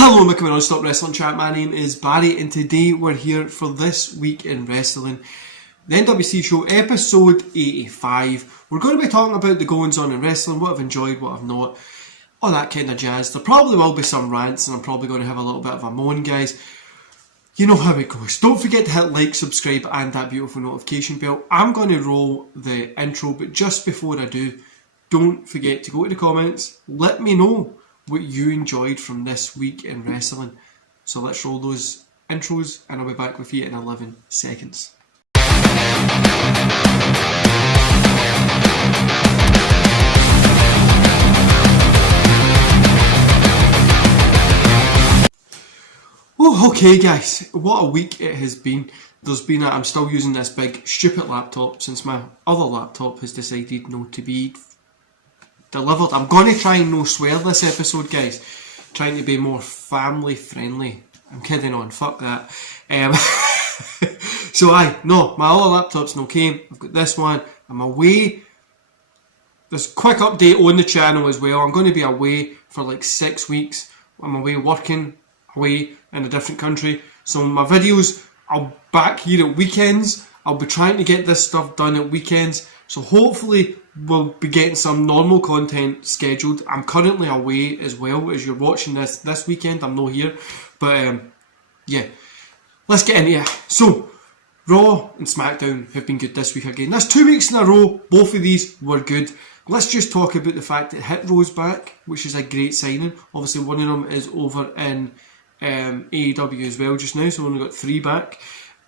Hello, welcome to Non-Stop Wrestling Chat. My name is Barry, and today we're here for This Week in Wrestling, the NWC show, episode 85. We're going to be talking about the goings-on in wrestling, what I've enjoyed, what I've not, all that kind of jazz. There probably will be some rants, and I'm probably going to have a little bit of a moan, guys. You know how it goes. Don't forget to hit like, subscribe, and that beautiful notification bell. I'm going to roll the intro, but just before I do, don't forget to go to the comments. Let me know what you enjoyed from this week in wrestling. So let's roll those intros, and I'll be back with you in 11 seconds. Oh, okay guys, what a week it has been. I'm still using this big stupid laptop since my other laptop has decided not to be delivered. I'm going to try and no swear this episode, guys. Trying to be more family friendly. I'm kidding on, fuck that. My other laptop's no came. I've got this one. I'm away. There's a quick update on the channel as well. I'm going to be away for like 6 weeks. I'm away working, away in a different country. So my videos, I'll back here at weekends. I'll be trying to get this stuff done at weekends. So hopefully we'll be getting some normal content scheduled. I'm currently away as well. As you're watching this weekend, I'm not here. But yeah, let's get into it. So, Raw and Smackdown have been good this week again. That's 2 weeks in a row. Both of these were good. Let's just talk about the fact that Hit Row's back, which is a great signing. Obviously one of them is over in AEW as well just now, so we've only got 3 back.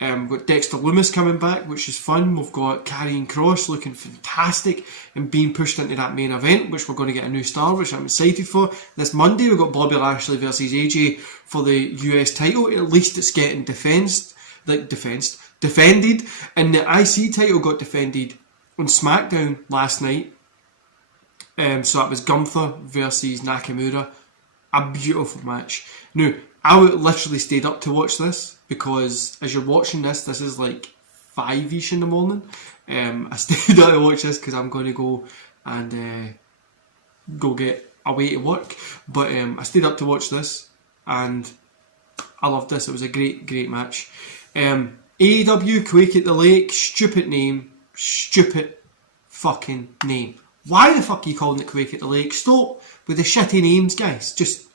We've got Dexter Lumis coming back, which is fun. We've got Karrion Kross looking fantastic and being pushed into that main event, which we're going to get a new star, which I'm excited for. This Monday we've got Bobby Lashley versus AJ for the US title. At least it's getting defended. And the IC title got defended on Smackdown last night. So that was Gunther versus Nakamura. A beautiful match. Now, I literally stayed up to watch this because as you're watching this is like 5ish in the morning. I stayed up to watch this because I'm going to go and go get away to work. But I stayed up to watch this and I loved this. It was a great match. AEW, Quake at the Lake, stupid name, stupid fucking name. Why the fuck are you calling it Quake at the Lake? Stop with the shitty names, guys. Just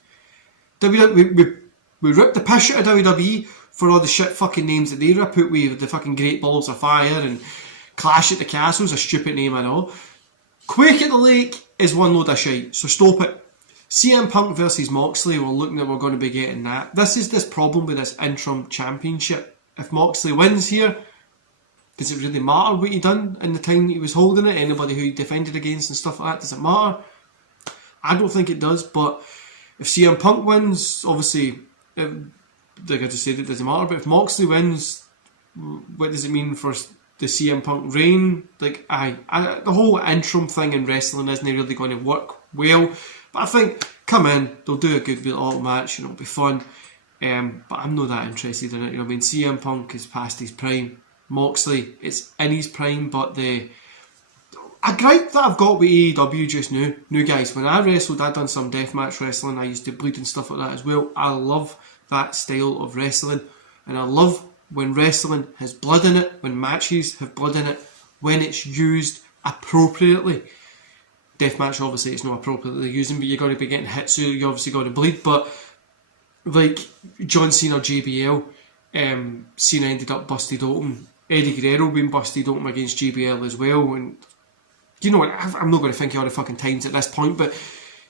we ripped the piss out of WWE for all the shit fucking names that they rip out with the fucking Great Balls of Fire and Clash at the Castle's a stupid name, I know. Quake at the Lake is one load of shite, so stop it. CM Punk versus Moxley, we're looking at we're going to be getting that. This is this problem with this interim championship. If Moxley wins here, does it really matter what he done in the time he was holding it? Anybody who he defended against and stuff like that, does it matter? I don't think it does, but if CM Punk wins, obviously, like I just said, it doesn't matter. But if Moxley wins, what does it mean for the CM Punk reign? Like, the whole interim thing in wrestling isn't really going to work well. But I think, come in, they'll do a good little match and it'll be fun. But I'm not that interested in it. You know what I mean? CM Punk is past his prime. Moxley, it's in his prime, but a gripe that I've got with AEW just now. Now guys, when I wrestled, I done some deathmatch wrestling. I used to bleed and stuff like that as well. I love that style of wrestling, and I love when wrestling has blood in it, when matches have blood in it, when it's used appropriately. Deathmatch, obviously, it's not appropriately using, but you're going to be getting hit, so you obviously got to bleed. But like John Cena, JBL, Cena ended up busted open. Eddie Guerrero being busted open against JBL as well, and you know what, I'm not going to think of all the fucking times at this point, but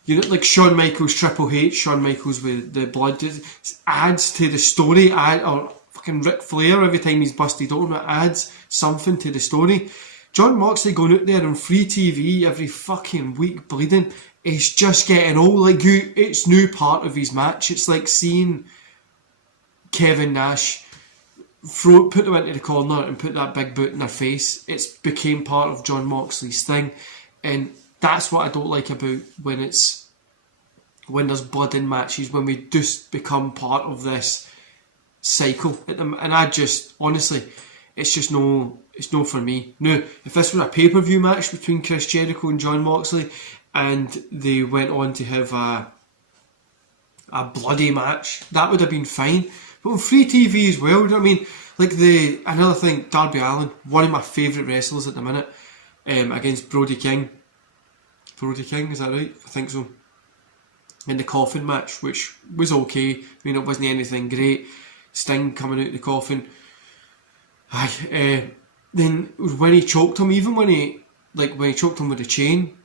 you know, like Shawn Michaels, Triple H, Shawn Michaels with the blood adds to the story. Or fucking Ric Flair, every time he's busted open, it adds something to the story. John Moxley going out there on free TV every fucking week bleeding, it's just getting old. Like it's new part of his match. It's like seeing Kevin Nash put them into the corner and put that big boot in their face. It's became part of John Moxley's thing, and that's what I don't like about when there's blood in matches, when we just become part of this cycle. And I just, honestly, it's no for me. Now, if this were a pay-per-view match between Chris Jericho and Jon Moxley, and they went on to have a a bloody match. That would have been fine. But on free TV as well, you know what I mean? Like another thing, Darby Allin, one of my favourite wrestlers at the minute, against Brody King. Brody King, is that right? I think so. In the coffin match, which was okay. I mean, it wasn't anything great. Sting coming out of the coffin. Then when he choked him, even when he choked him with the chain,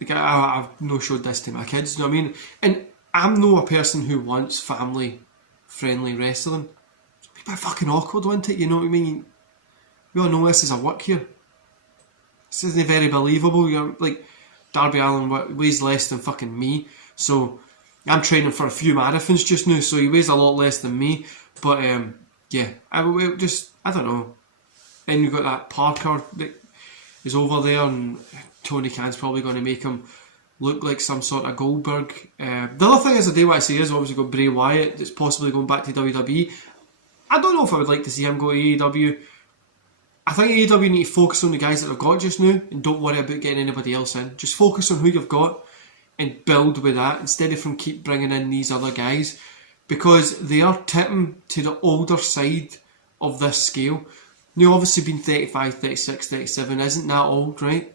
like I've no showed this to my kids, you know what I mean? And I'm not a person who wants family-friendly wrestling. It's a bit fucking awkward, wasn't it? You know what I mean? We all know this is a work here. This isn't very believable. You're like, Darby Allin weighs less than fucking me, so I'm training for a few marathons just now, so he weighs a lot less than me. But yeah, I don't know. Then you've got that Parker that is over there, and Tony Khan's probably going to make him look like some sort of Goldberg. The other thing is, I do want to say is obviously got Bray Wyatt that's possibly going back to WWE. I don't know if I would like to see him go to AEW. I think AEW need to focus on the guys that they've got just now and don't worry about getting anybody else in. Just focus on who you've got and build with that instead of from keep bringing in these other guys, because they are tipping to the older side of this scale. Now, obviously being 35, 36, 37 isn't that old, right?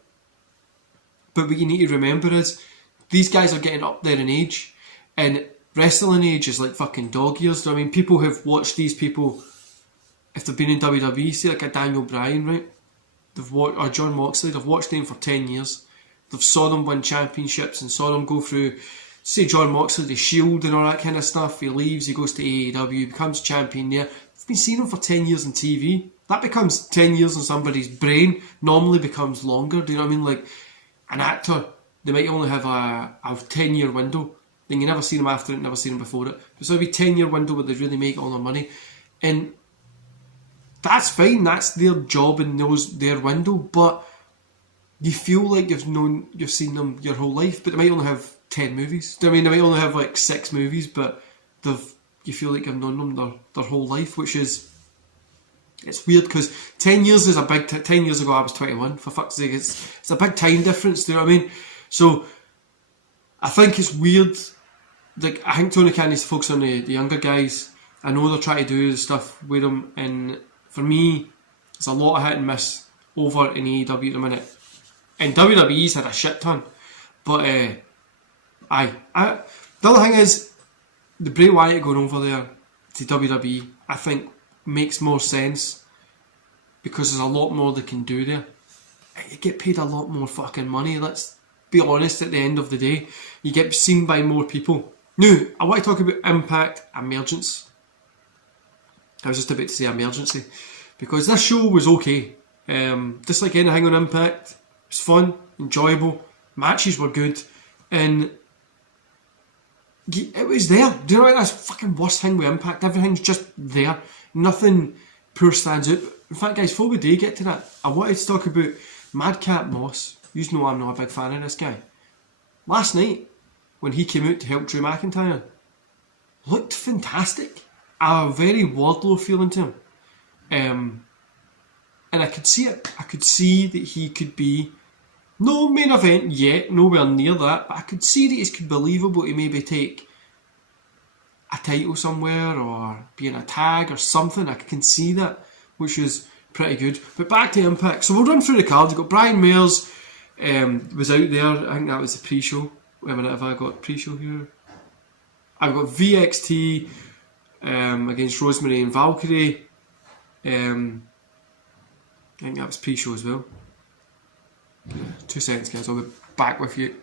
But what you need to remember is these guys are getting up there in age, and wrestling age is like fucking dog years. I mean, people have watched these people, if they've been in WWE, say like a Daniel Bryan, right? Or John Moxley, they've watched them for 10 years. They've saw them win championships and saw them go through, say John Moxley, the Shield and all that kind of stuff. He leaves, he goes to AEW, becomes champion there. They've been seeing him for 10 years on TV. That becomes 10 years on somebody's brain, normally becomes longer. Do you know what I mean? Like an actor, they might only have a 10-year window. Then you never see them after it, never see them before it. So it'll be a 10-year window where they really make all their money. And that's fine, that's their job and their window, but you feel like you've seen them your whole life, but they might only have 10 movies. Do you know what I mean? They might only have like 6 movies, but you feel like you've known them their whole life, which is, it's weird because 10 years is a big 10 years ago I was 21, for fuck's sake, it's a big time difference, do you know what I mean? So I think it's weird. Like, I think Tony Khan needs to focus on the younger guys. I know they're trying to do the stuff with them, and for me, it's a lot of hit and miss over in AEW at the minute. And WWE's had a shit ton. But, the other thing is, the Bray Wyatt going over there to WWE, I think, makes more sense because there's a lot more they can do there. You get paid a lot more fucking money, let's be honest, at the end of the day. You get seen by more people. Now, I want to talk about Impact Emergence. I was just about to say Emergency, because this show was okay. Just like anything on Impact, it was fun, enjoyable, matches were good, and it was there. Do you know what? That's the fucking worst thing with Impact. Everything's just there. Nothing poor stands out. In fact, guys, before we do get to that, I wanted to talk about Madcap Moss. You know I'm not a big fan of this guy. Last night, when he came out to help Drew McIntyre, looked fantastic. A very Wardlow feeling to him. And I could see it. I could see that he could be, no main event yet, nowhere near that, but I could see that it's believable to maybe take a title somewhere or be in a tag or something. I can see that, which is pretty good. But back to Impact. So we'll run through the cards. We've got Brian Mayers was out there. I think that was the pre-show. Wait a minute, have I got pre-show here? I've got VXT against Rosemary and Valkyrie. I think that was pre-show as well. 2 seconds, guys, I'll be back with you.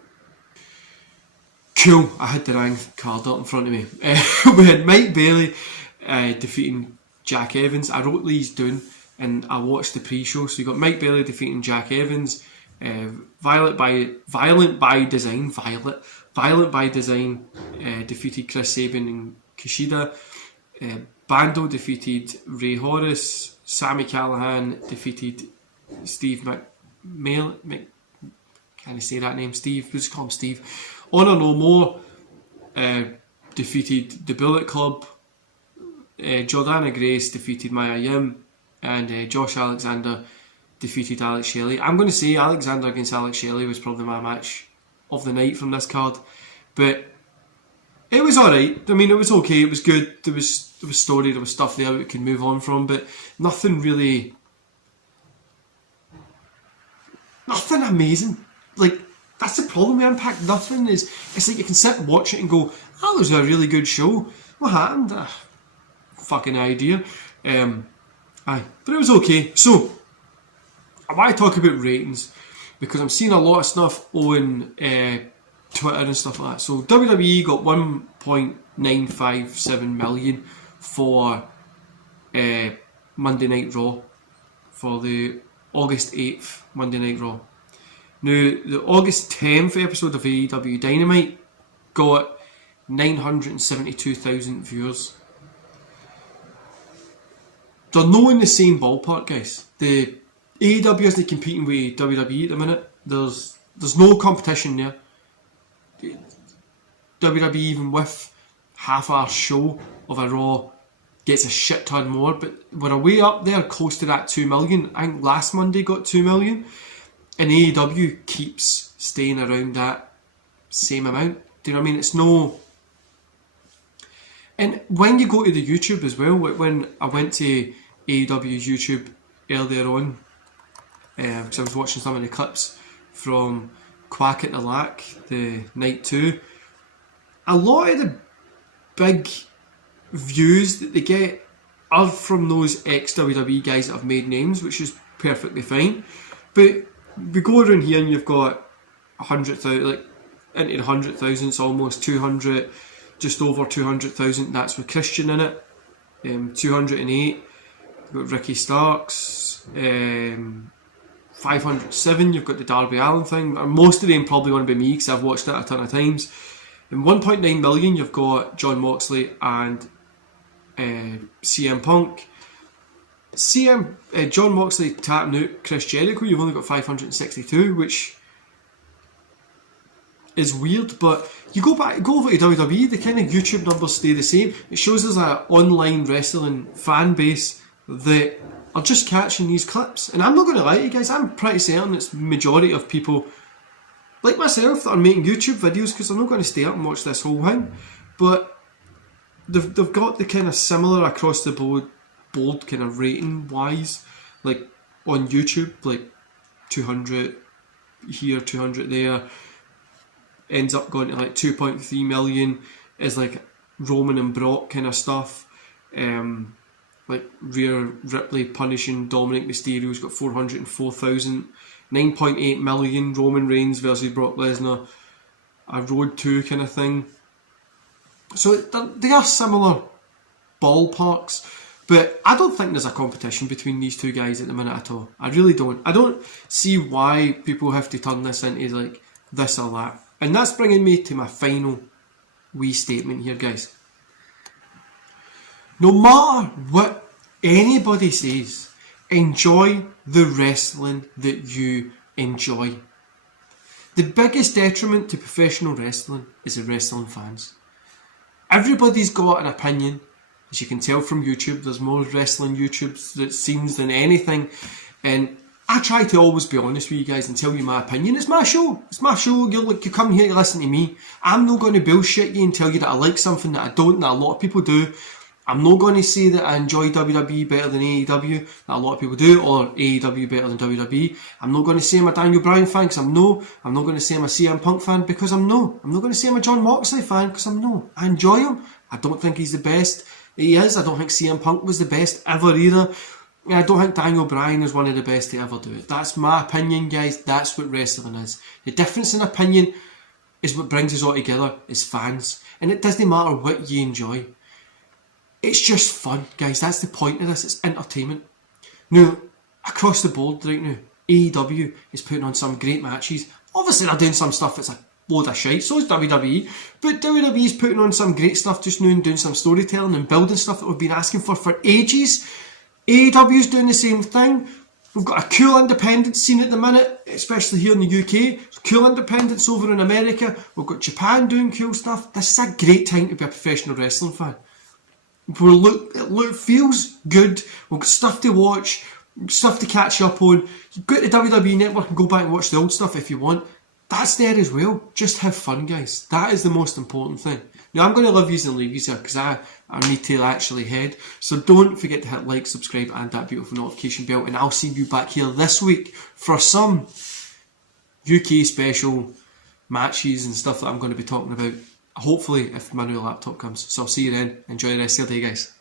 Cool, I had the rank card up in front of me. We had Mike Bailey defeating Jack Evans. I wrote these down and I watched the pre-show. So you got Mike Bailey defeating Jack Evans. Violent by Design defeated Chris Sabin and Kushida. Bando defeated Ray Horus. Sami Callihan defeated Steve can't I say that name? Steve. Let's call him Steve. Honor No More defeated the Bullet Club. Jordana Grace defeated Maya Yim, and Josh Alexander defeated Alex Shelley. I'm going to say Alexander against Alex Shelley was probably my match of the night from this card, but It was alright. I mean, it was okay. It was good. There was story, there was stuff there we could move on from, but nothing really... Nothing amazing. Like, that's the problem with Impact. Nothing is... It's like you can sit and watch it and go, that was a really good show. What happened? Fucking idea. But it was okay. So, I want to talk about ratings, because I'm seeing a lot of stuff on Twitter and stuff like that. So WWE got 1.957 million for Monday Night Raw, for the August 8th Monday Night Raw. Now, the August 10th episode of AEW Dynamite got 972,000 viewers. They're not in the same ballpark, guys. The AEW isn't competing with WWE at the minute. There's no competition there. WWE, even with half-hour show of a Raw, gets a shit ton more, but we're way up there, close to that 2 million. I think last Monday got 2 million, and AEW keeps staying around that same amount. Do you know what I mean? It's no... And when you go to the YouTube as well, when I went to AEW's YouTube earlier on, because I was watching some of the clips from Quack at the Lack, the night 2, a lot of the big views that they get are from those ex-WWE guys that have made names, which is perfectly fine. But we go around here and you've got 100,000, like into the 100,000s, almost 200, just over 200,000. That's with Christian in it. 208. You've got Ricky Starks. 507. You've got the Darby Allin thing. Most of them probably going to be me because I've watched it a ton of times. In 1.9 million, you've got John Moxley and CM Punk. John Moxley tapping out Chris Jericho, you've only got 562, which is weird, but you go over to WWE, the kind of YouTube numbers stay the same. It shows there's an online wrestling fan base that are just catching these clips. And I'm not going to lie to you guys, I'm pretty certain it's majority of people like myself that are making YouTube videos, because I'm not going to stay up and watch this whole thing, but they've got the kind of similar across the board kind of rating wise, like on YouTube, like 200 here, 200 there, ends up going to like 2.3 million is like Roman and Brock kind of stuff. Like Rhea Ripley punishing Dominic Mysterio's got 404,000. 9.8 million Roman Reigns versus Brock Lesnar, a Road 2 kind of thing. So they are similar ballparks, but I don't think there's a competition between these two guys at the minute at all. I really don't. I don't see why people have to turn this into like this or that. And that's bringing me to my final wee statement here, guys. No matter what anybody says, enjoy the wrestling that you enjoy. The biggest detriment to professional wrestling is the wrestling fans. Everybody's got an opinion. As you can tell from YouTube, there's more wrestling YouTubes that seems than anything. And I try to always be honest with you guys and tell you my opinion. It's my show. It's my show. You come here to listen to me. I'm not going to bullshit you and tell you that I like something that I don't, that a lot of people do. I'm not going to say that I enjoy WWE better than AEW, that a lot of people do, or AEW better than WWE. I'm not going to say I'm a Daniel Bryan fan, because I'm no. I'm not going to say I'm a CM Punk fan, because I'm no. I'm not going to say I'm a John Moxley fan, because I'm no. I enjoy him. I don't think he's the best. He is. I don't think CM Punk was the best ever either. And I don't think Daniel Bryan is one of the best to ever do it. That's my opinion, guys. That's what wrestling is. The difference in opinion is what brings us all together as fans. And it doesn't matter what you enjoy. It's just fun, guys. That's the point of this. It's entertainment. Now, across the board right now, AEW is putting on some great matches. Obviously, they're doing some stuff that's a load of shite. So is WWE. But WWE is putting on some great stuff just now and doing some storytelling and building stuff that we've been asking for ages. AEW is doing the same thing. We've got a cool independent scene at the minute, especially here in the UK. Cool independents over in America. We've got Japan doing cool stuff. This is a great time to be a professional wrestling fan. It feels good. We've got stuff to watch, stuff to catch up on. You go to the WWE Network and go back and watch the old stuff if you want. That's there as well. Just have fun, guys. That is the most important thing. Now I'm going to leave you and leave you here because I need to actually head. So don't forget to hit like, subscribe and that beautiful notification bell, and I'll see you back here this week for some UK special matches and stuff that I'm going to be talking about. Hopefully if my new laptop comes. So I'll see you then. Enjoy the rest of your day, guys.